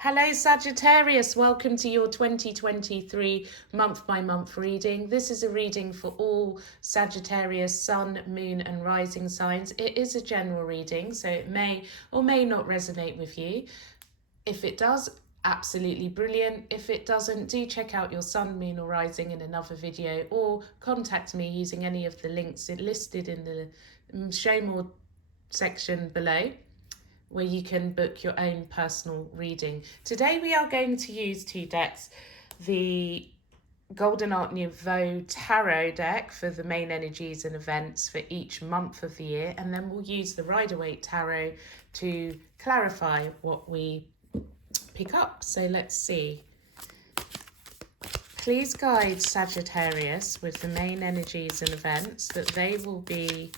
Hello Sagittarius, welcome to your 2023 month by month reading. This is a reading for all Sagittarius Sun, Moon and Rising signs. It is a general reading, so it may or may not resonate with you. If it does, absolutely brilliant. If it doesn't, do check out your Sun, Moon or Rising in another video or contact me using any of the links listed in the show more section below, where you can book your own personal reading. Today we are going to use two decks, the Golden Art Nouveau Tarot deck for the main energies and events for each month of the year, and then we'll use the Rider-Waite Tarot to clarify what we pick up. So let's see. Please guide Sagittarius with the main energies and events that they will be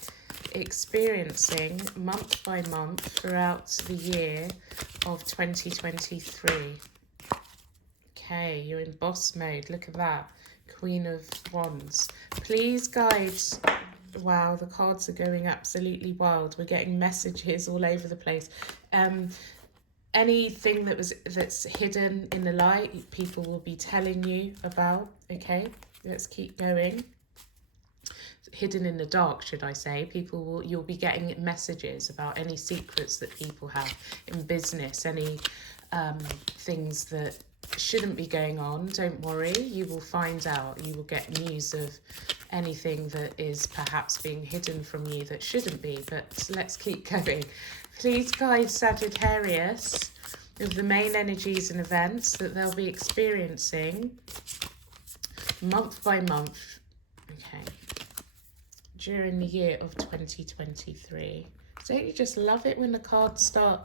experiencing month by month throughout the year of 2023. Okay, you're in boss mode. Look at that. Queen of Wands. Please guide. Wow, the cards are going absolutely wild. We're getting messages all over the place. Anything that's hidden in the light, people will be telling you about. Okay, let's keep going. Hidden in the dark, should I say. You'll be getting messages about any secrets that people have in business, any things that shouldn't be going on. Don't worry, you will find out. You will get news of anything that is perhaps being hidden from you that shouldn't be. But let's keep going. Please guide Sagittarius with the main energies and events that they'll be experiencing month by month. Okay, during the year of 2023. Don't you just love it when the cards start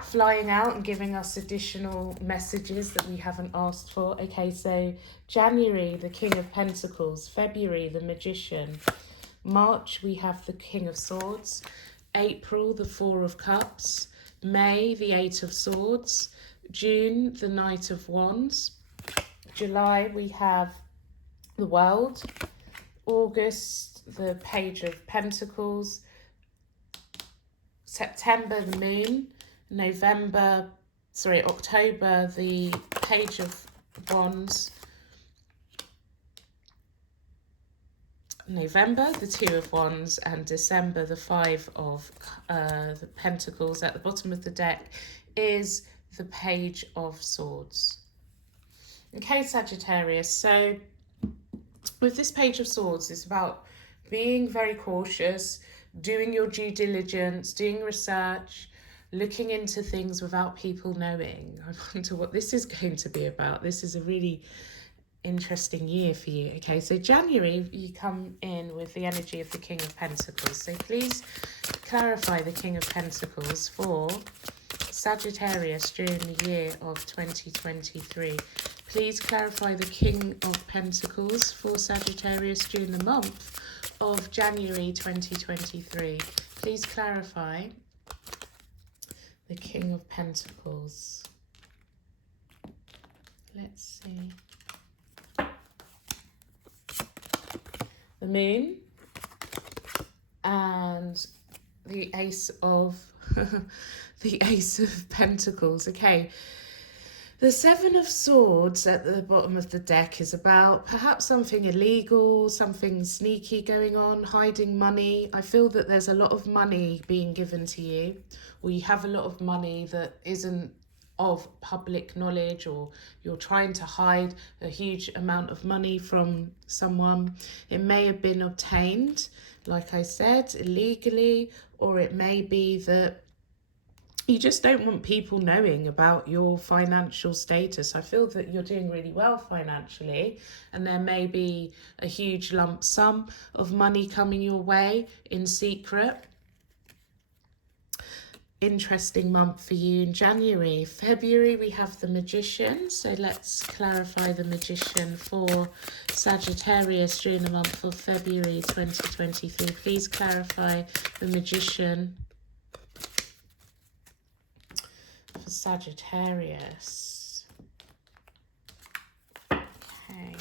flying out and giving us additional messages that we haven't asked for? Okay, so January, the King of Pentacles. February, the Magician. March, we have the King of Swords. April, the Four of Cups. May, the Eight of Swords. June, the Knight of Wands. July, we have the World. August, the Page of Pentacles. September, the Moon. October, the Page of Wands. November, the Two of Wands, and December, the Five of the Pentacles. At the bottom of the deck is the Page of Swords. Okay, Sagittarius, so with this Page of Swords, it's about being very cautious, doing your due diligence, doing research, looking into things without people knowing. I wonder what this is going to be about. This is a really interesting year for you. Okay, so January, you come in with the energy of the King of Pentacles. So please clarify the King of Pentacles for Sagittarius during the year of 2023. Please clarify the King of Pentacles for Sagittarius during the month of January 2023. Please clarify the King of Pentacles. Let's see. The Moon and the Ace of the Ace of Pentacles. Okay. The Seven of Swords at the bottom of the deck is about perhaps something illegal, something sneaky going on, hiding money. I feel that there's a lot of money being given to you, or you have a lot of money that isn't of public knowledge, or you're trying to hide a huge amount of money from someone. It may have been obtained, like I said, illegally, or it may be that you just don't want people knowing about your financial status. I feel that you're doing really well financially, and there may be a huge lump sum of money coming your way in secret. Interesting month for you in January. February, we have the Magician. So let's clarify the Magician for Sagittarius during the month of February 2023. Please clarify the Magician for Sagittarius. Okay,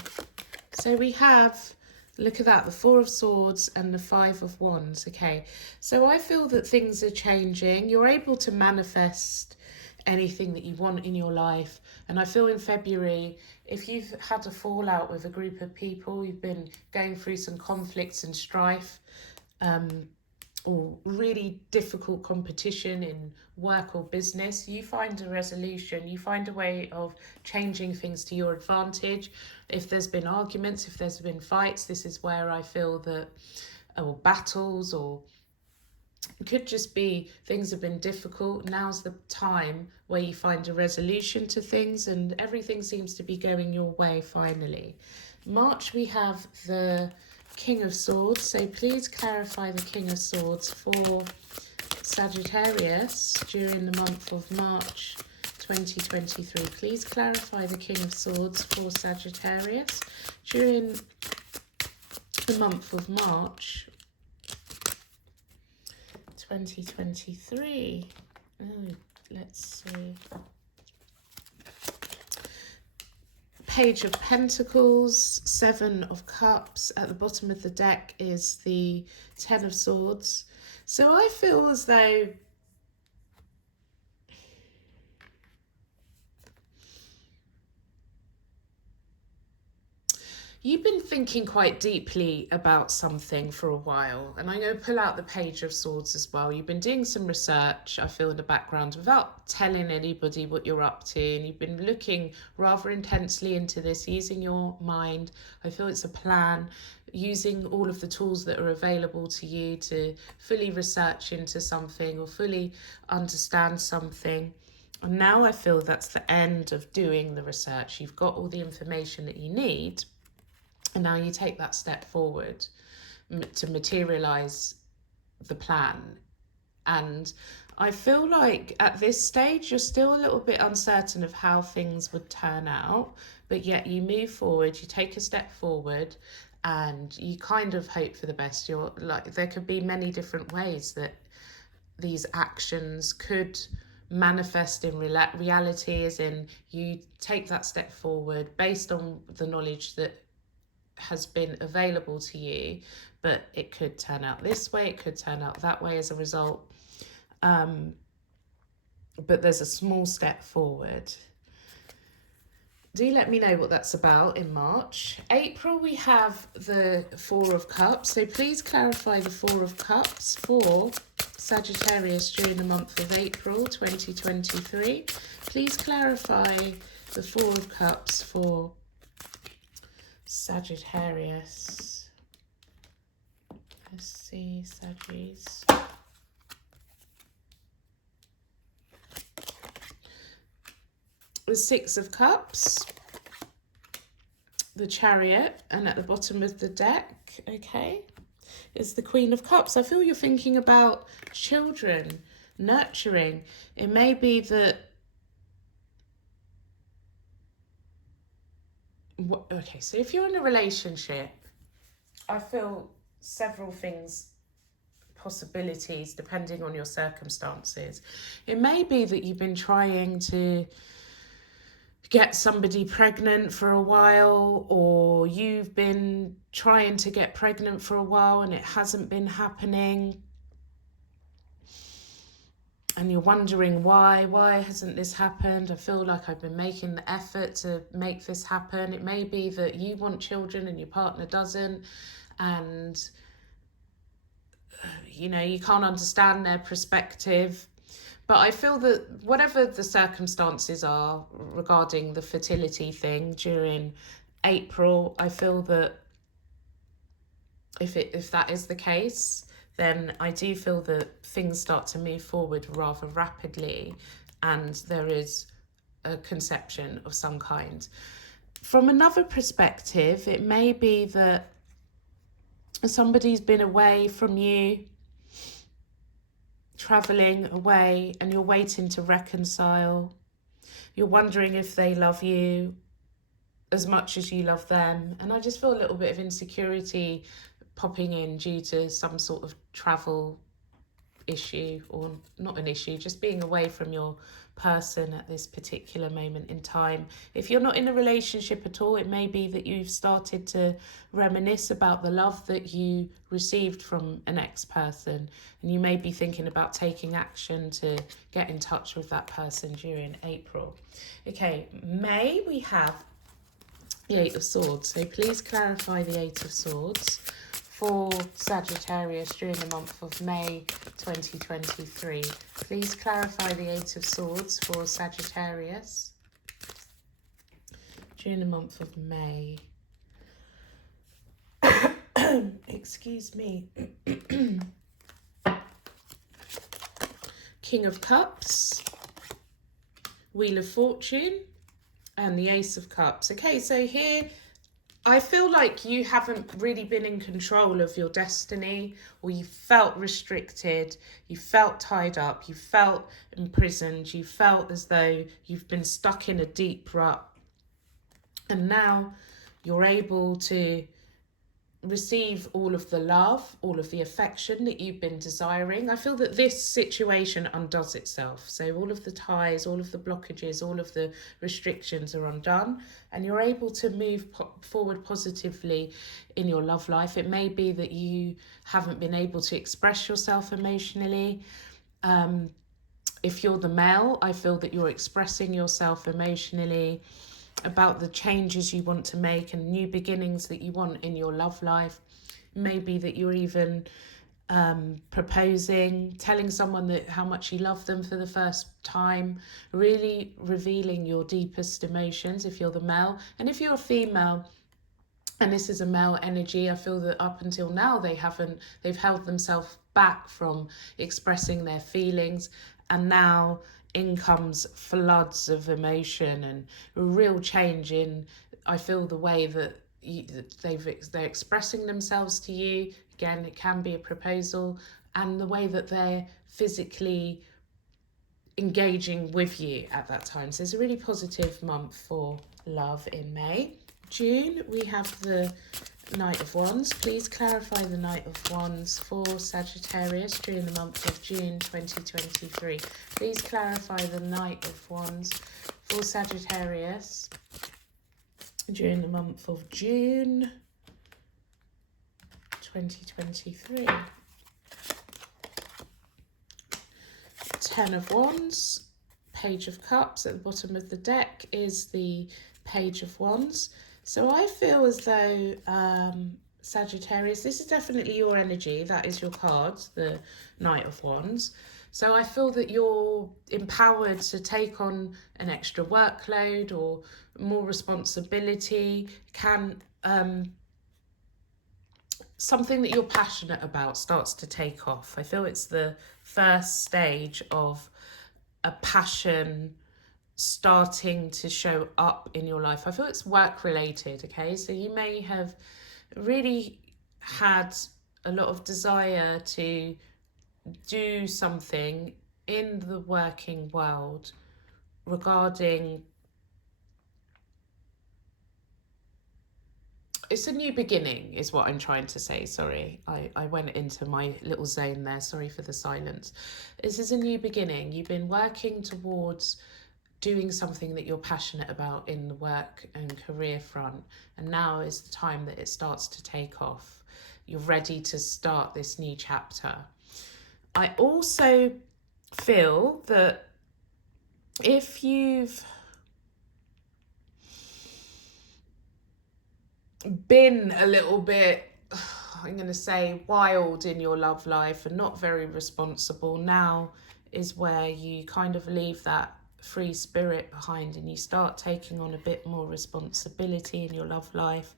so we have, look at that, the Four of Swords and the Five of Wands. Okay, so I feel that things are changing. You're able to manifest anything that you want in your life. And I feel in February, if you've had a fallout with a group of people, you've been going through some conflicts and strife, or really difficult competition in work or business, you find a resolution, you find a way of changing things to your advantage. If there's been arguments, if there's been fights, this is where I feel that, or battles, or it could just be things have been difficult. Now's the time where you find a resolution to things and everything seems to be going your way finally. March, we have the King of Swords. So please clarify the King of Swords for Sagittarius during the month of March 2023. Please clarify the King of Swords for Sagittarius during the month of March 2023. Oh, let's see. Page of Pentacles, Seven of Cups. At the bottom of the deck is the Ten of Swords. So I feel as though you've been thinking quite deeply about something for a while, and I'm going to pull out the Page of Swords as well. You've been doing some research, I feel, in the background without telling anybody what you're up to, and you've been looking rather intensely into this, using your mind. I feel it's a plan, using all of the tools that are available to you to fully research into something or fully understand something. And now I feel that's the end of doing the research. You've got all the information that you need. And now you take that step forward to materialize the plan. And I feel like at this stage, you're still a little bit uncertain of how things would turn out, but yet you move forward, you take a step forward, and you kind of hope for the best. You're like, there could be many different ways that these actions could manifest in reality, as in you take that step forward based on the knowledge that has been available to you, but it could turn out this way, it could turn out that way as a result, but there's a small step forward. Do let me know what that's about in March. April, we have the Four of Cups, so please clarify the Four of Cups for Sagittarius during the month of April 2023. Please clarify the Four of Cups for Sagittarius. Let's see, Saggies. The Six of Cups, the Chariot, and at the bottom of the deck, okay, is the Queen of Cups. I feel you're thinking about children, nurturing. It may be that, okay, so if you're in a relationship, I feel several things, possibilities, depending on your circumstances. It may be that you've been trying to get somebody pregnant for a while, or you've been trying to get pregnant for a while and it hasn't been happening. And you're wondering why hasn't this happened? I feel like I've been making the effort to make this happen. It may be that you want children and your partner doesn't, and you know, you can't understand their perspective. But I feel that whatever the circumstances are regarding the fertility thing during April, I feel that if that is the case, then I do feel that things start to move forward rather rapidly, and there is a conception of some kind. From another perspective, it may be that somebody's been away from you, traveling away, and you're waiting to reconcile. You're wondering if they love you as much as you love them. And I just feel a little bit of insecurity popping in due to some sort of travel issue, or not an issue, just being away from your person at this particular moment in time. If you're not in a relationship at all, it may be that you've started to reminisce about the love that you received from an ex-person, and you may be thinking about taking action to get in touch with that person during April. Okay, May, we have the Eight of Swords. So please clarify the Eight of Swords for Sagittarius during the month of May 2023. Please clarify the Eight of Swords for Sagittarius during the month of May. Excuse me. King of Cups, Wheel of Fortune, and the Ace of Cups. Okay, so here I feel like you haven't really been in control of your destiny, or you felt restricted, you felt tied up, you felt imprisoned, you felt as though you've been stuck in a deep rut. And now you're able to receive all of the love, all of the affection that you've been desiring. I feel that this situation undoes itself. So all of the ties, all of the blockages, all of the restrictions are undone, and you're able to move forward positively in your love life. It may be that you haven't been able to express yourself emotionally. If you're the male, I feel that you're expressing yourself emotionally about the changes you want to make and new beginnings that you want in your love life. Maybe that you're even proposing, telling someone that how much you love them for the first time, really revealing your deepest emotions if you're the male. And if you're a female, and this is a male energy, I feel that up until now they've held themselves back from expressing their feelings, and now in comes floods of emotion and a real change in, I feel, the way that they're expressing themselves to you. Again, it can be a proposal, and the way that they're physically engaging with you at that time. So it's a really positive month for love in May. June, we have the Knight of Wands. Please clarify the Knight of Wands for Sagittarius during the month of June 2023. Please clarify the Knight of Wands for Sagittarius during the month of June 2023. Ten of Wands, Page of Cups. At the bottom of the deck is the Page of Wands. So I feel as though Sagittarius, this is definitely your energy. That is your card, the Knight of Wands. So I feel that you're empowered to take on an extra workload or more responsibility. Something that you're passionate about starts to take off. I feel it's the first stage of a passion starting to show up in your life. I feel it's work related, okay? So you may have really had a lot of desire to do something in the working world regarding, it's a new beginning is what I'm trying to say. Sorry, I went into my little zone there. Sorry for the silence. This is a new beginning. You've been working towards doing something that you're passionate about in the work and career front, and now is the time that it starts to take off. You're ready to start this new chapter. I also feel that if you've been a little bit, I'm going to say, wild in your love life and not very responsible, now is where you kind of leave that free spirit behind and you start taking on a bit more responsibility in your love life.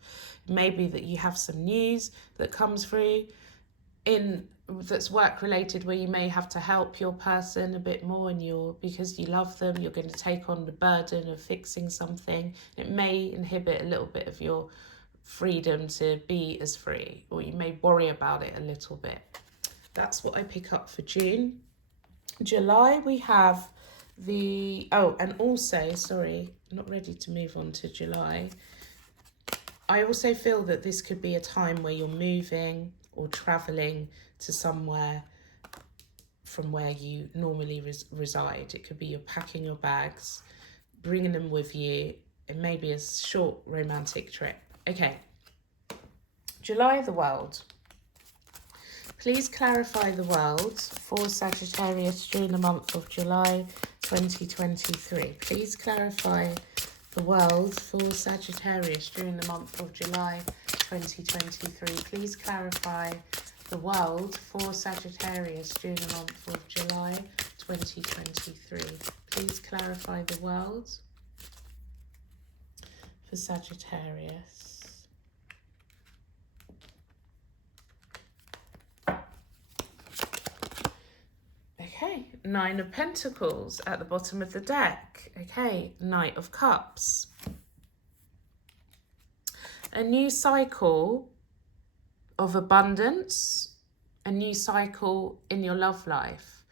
Maybe that you have some news that comes through that's work related, where you may have to help your person a bit more, and because you love them, you're going to take on the burden of fixing something. It may inhibit a little bit of your freedom to be as free, or you may worry about it a little bit. That's what I pick up for June. July, we have and also, sorry, I'm not ready to move on to July. I also feel that this could be a time where you're moving or traveling to somewhere from where you normally reside. It could be you're packing your bags, bringing them with you. It may be a short romantic trip. Okay. July, the world. Please clarify the world for Sagittarius during the month of July 2023. Please clarify the world for Sagittarius during the month of July 2023. Please clarify the world for Sagittarius during the month of July 2023. Please clarify the world for Sagittarius. Okay, Nine of Pentacles at the bottom of the deck. Okay, Knight of Cups. A new cycle of abundance, a new cycle in your love life.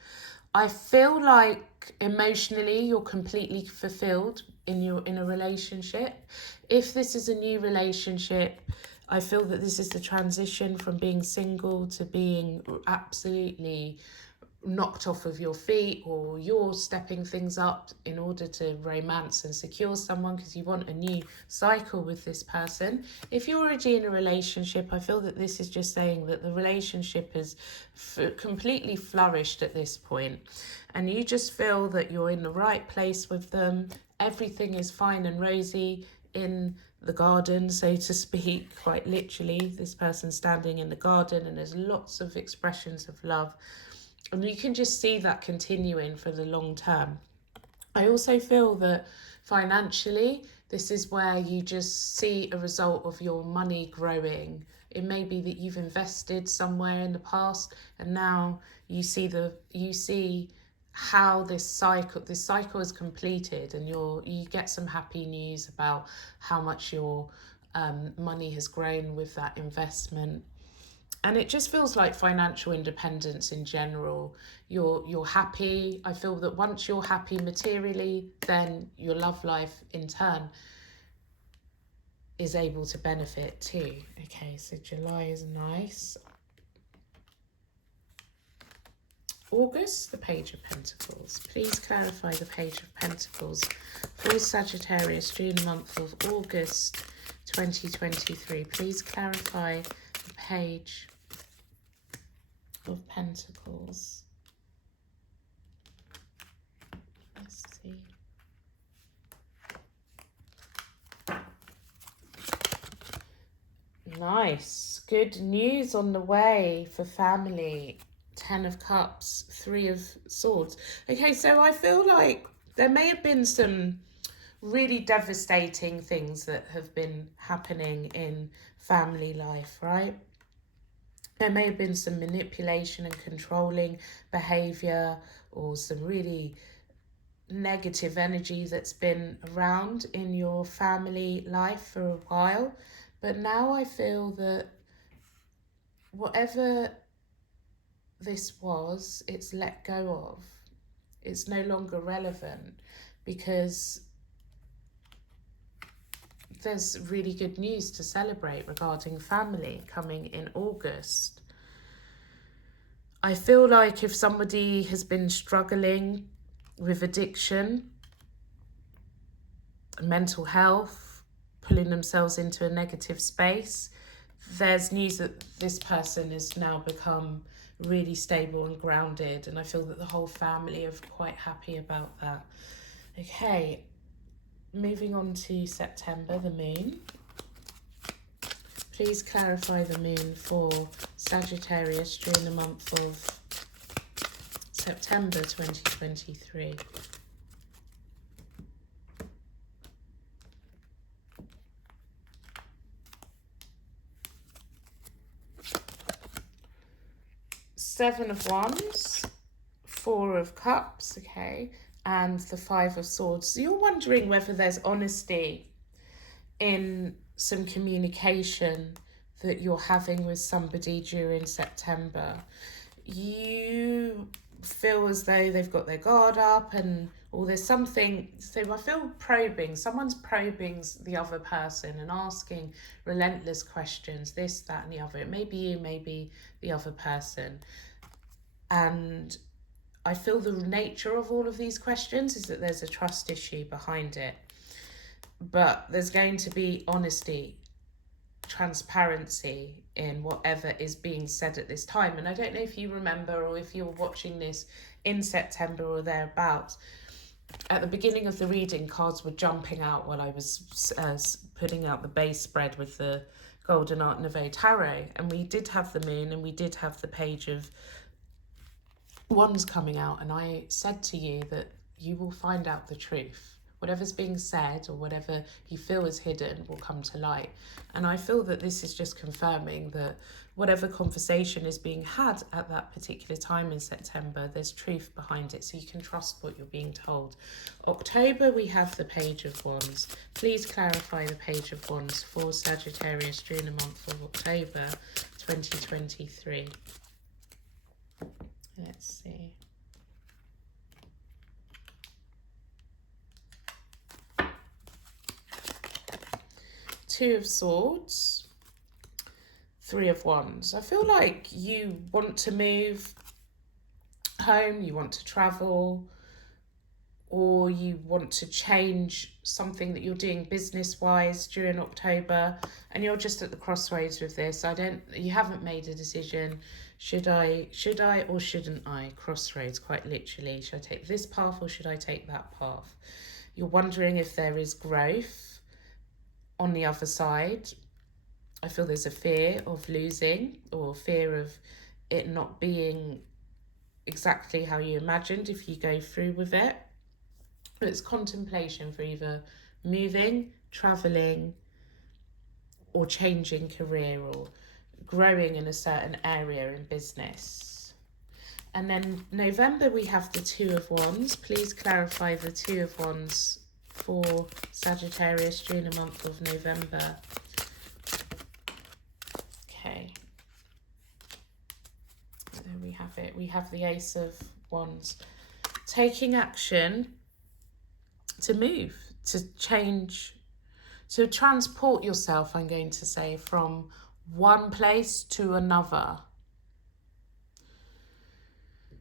I feel like emotionally you're completely fulfilled in a relationship. If this is a new relationship, I feel that this is the transition from being single to being absolutely knocked off of your feet, or you're stepping things up in order to romance and secure someone because you want a new cycle with this person. If you're already in a relationship, I feel that this is just saying that the relationship has completely flourished at this point, and you just feel that you're in the right place with them. Everything is fine and rosy in the garden, so to speak, quite literally. This person's standing in the garden and there's lots of expressions of love. And you can just see that continuing for the long term. I also feel that financially, this is where you just see a result of your money growing. It may be that you've invested somewhere in the past, and now you see how this cycle is completed, and you get some happy news about how much your money has grown with that investment. And it just feels like financial independence in general. You're happy. I feel that once you're happy materially, then your love life in turn is able to benefit too. Okay, so July is nice. August, the Page of Pentacles. Please clarify the Page of Pentacles for Sagittarius during the month of August 2023. Please clarify the Page of Pentacles. Let's see. Nice. Good news on the way for family. 10 of Cups, 3 of Swords. Okay, so I feel like there may have been some really devastating things that have been happening in family life, right? There may have been some manipulation and controlling behaviour, or some really negative energy that's been around in your family life for a while. But now I feel that whatever this was, it's let go of. It's no longer relevant, because there's really good news to celebrate regarding family coming in August. I feel like if somebody has been struggling with addiction, mental health, pulling themselves into a negative space, there's news that this person has now become really stable and grounded, and I feel that the whole family are quite happy about that. Okay, moving on to September, the moon. Please clarify the moon for Sagittarius during the month of September 2023. Seven of Wands, 4 of Cups, okay, and the 5 of Swords. So you're wondering whether there's honesty in some communication that you're having with somebody during September. You feel as though they've got their guard up, or there's something, so I feel probing, someone's probing the other person and asking relentless questions, this, that and the other. It may be you, maybe the other person. And I feel the nature of all of these questions is that there's a trust issue behind it. But there's going to be honesty, transparency in whatever is being said at this time. And I don't know if you remember, or if you're watching this in September or thereabouts, at the beginning of the reading, cards were jumping out while I was putting out the base spread with the Golden Art Nouveau Tarot. And we did have the moon, and we did have the Page of Wands coming out. And I said to you that you will find out the truth. Whatever's being said or whatever you feel is hidden will come to light. And I feel that this is just confirming that whatever conversation is being had at that particular time in September, there's truth behind it, so you can trust what you're being told. October, we have the Page of Wands. Please clarify the Page of Wands for Sagittarius during the month of October 2023. Let's see. Two of Swords, Three of Wands. I feel like you want to move home, you want to travel, or you want to change something that you're doing business-wise during October, and you're just at the crossroads with this. You haven't made a decision. Should I or shouldn't I? Crossroads, quite literally. Should I take this path or should I take that path? You're wondering if there is growth on the other side. I feel there's a fear of losing, or fear of it not being exactly how you imagined if you go through with it. But it's contemplation for either moving, traveling, or changing career, or growing in a certain area in business. And then November, we have the Two of Wands. Please clarify the Two of Wands for Sagittarius during the month of November. Okay. There we have it. We have the Ace of Wands. Taking action to move, to change, to transport yourself, I'm going to say, from one place to another.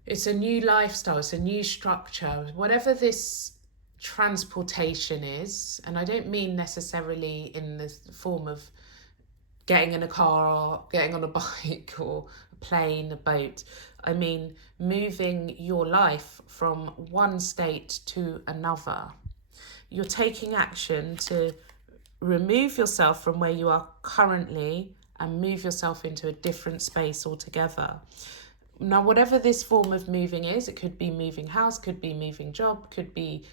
It's a new lifestyle, it's a new structure. Whatever this transportation is, and I don't mean necessarily in the form of getting in a car, getting on a bike or a plane, a boat. I mean moving your life from one state to another. You're taking action to remove yourself from where you are currently and move yourself into a different space altogether. Now, whatever this form of moving is, it could be moving house, could be moving job, could be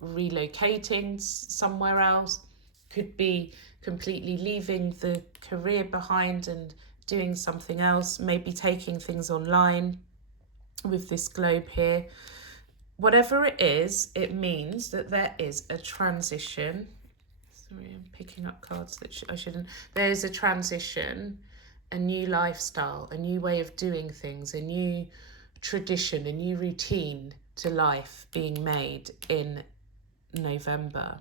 relocating somewhere else, could be completely leaving the career behind and doing something else, maybe taking things online with this globe here. Whatever it is, it means that there is a transition. Sorry, I'm picking up cards that I shouldn't. There's a transition, a new lifestyle, a new way of doing things, a new tradition, a new routine to life being made in November.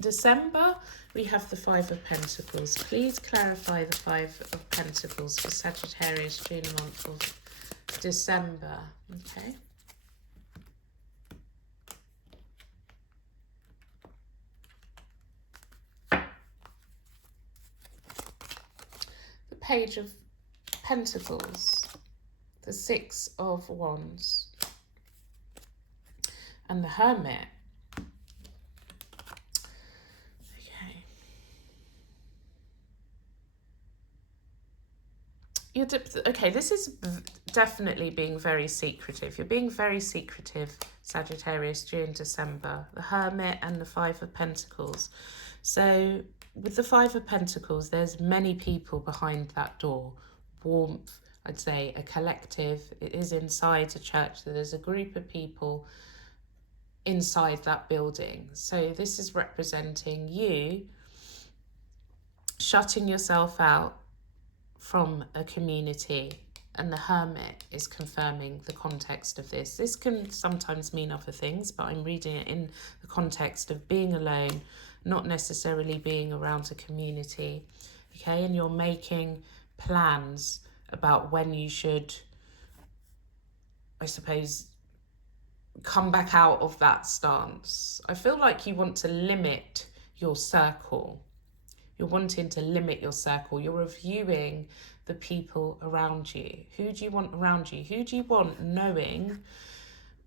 December, we have the Five of Pentacles. Please clarify the Five of Pentacles for Sagittarius during the month of December. Okay. The Page of Pentacles, the Six of Wands, and the Hermit. Okay, this is definitely being very secretive. You're being very secretive, Sagittarius, during December. The Hermit and the Five of Pentacles. So with the Five of Pentacles, there's many people behind that door. Warmth, I'd say a collective. It is inside a church. So there's a group of people inside that building. So this is representing you shutting yourself out from a community, and the Hermit is confirming the context of this. This can sometimes mean other things, but I'm reading it in the context of being alone, not necessarily being around a community. Okay, and you're making plans about when you should I suppose, come back out of that stance. I feel like you want to limit your circle. You're wanting to limit your circle. You're reviewing the people around you. Who do you want around you? Who do you want knowing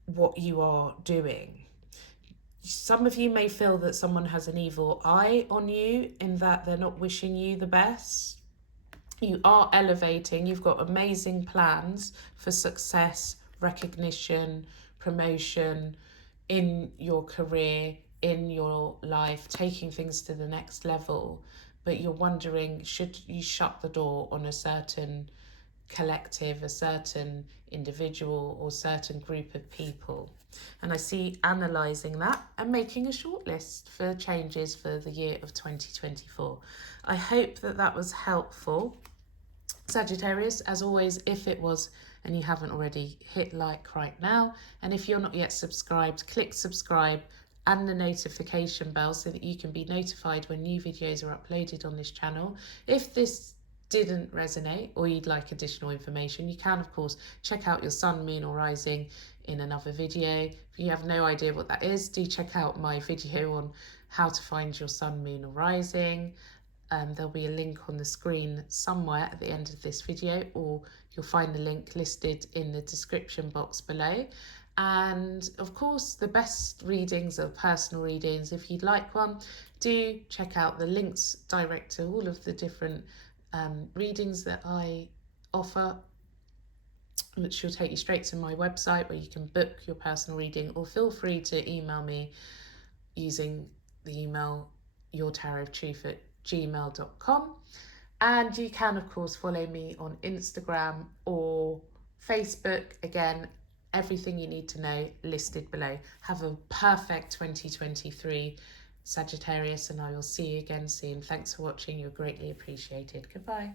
what you are doing? Some of you may feel that someone has an evil eye on you, in that they're not wishing you the best. You are elevating. You've got amazing plans for success, recognition, promotion in your career, in your life, taking things to the next level. But you're wondering, should you shut the door on a certain collective, a certain individual, or certain group of people? And I see analysing that and making a shortlist for changes for the year of 2024. I hope that that was helpful. Sagittarius, as always, if it was and you haven't already, hit like right now. And if you're not yet subscribed, click subscribe and the notification bell so that you can be notified when new videos are uploaded on this channel. If this didn't resonate or you'd like additional information, you can, of course, check out your sun, moon or rising in another video. If you have no idea what that is, do check out my video on how to find your sun, moon or rising. There'll be a link on the screen somewhere at the end of this video, or you'll find the link listed in the description box below. And of course, the best readings are personal readings. If you'd like one, do check out the links direct to all of the different readings that I offer, which will take you straight to my website where you can book your personal reading, or feel free to email me using the email yourtarotruth@gmail.com. And you can, of course, follow me on Instagram or Facebook. Again, everything you need to know listed below. Have a perfect 2023, Sagittarius, and I will see you again soon. Thanks for watching. You're greatly appreciated. Goodbye.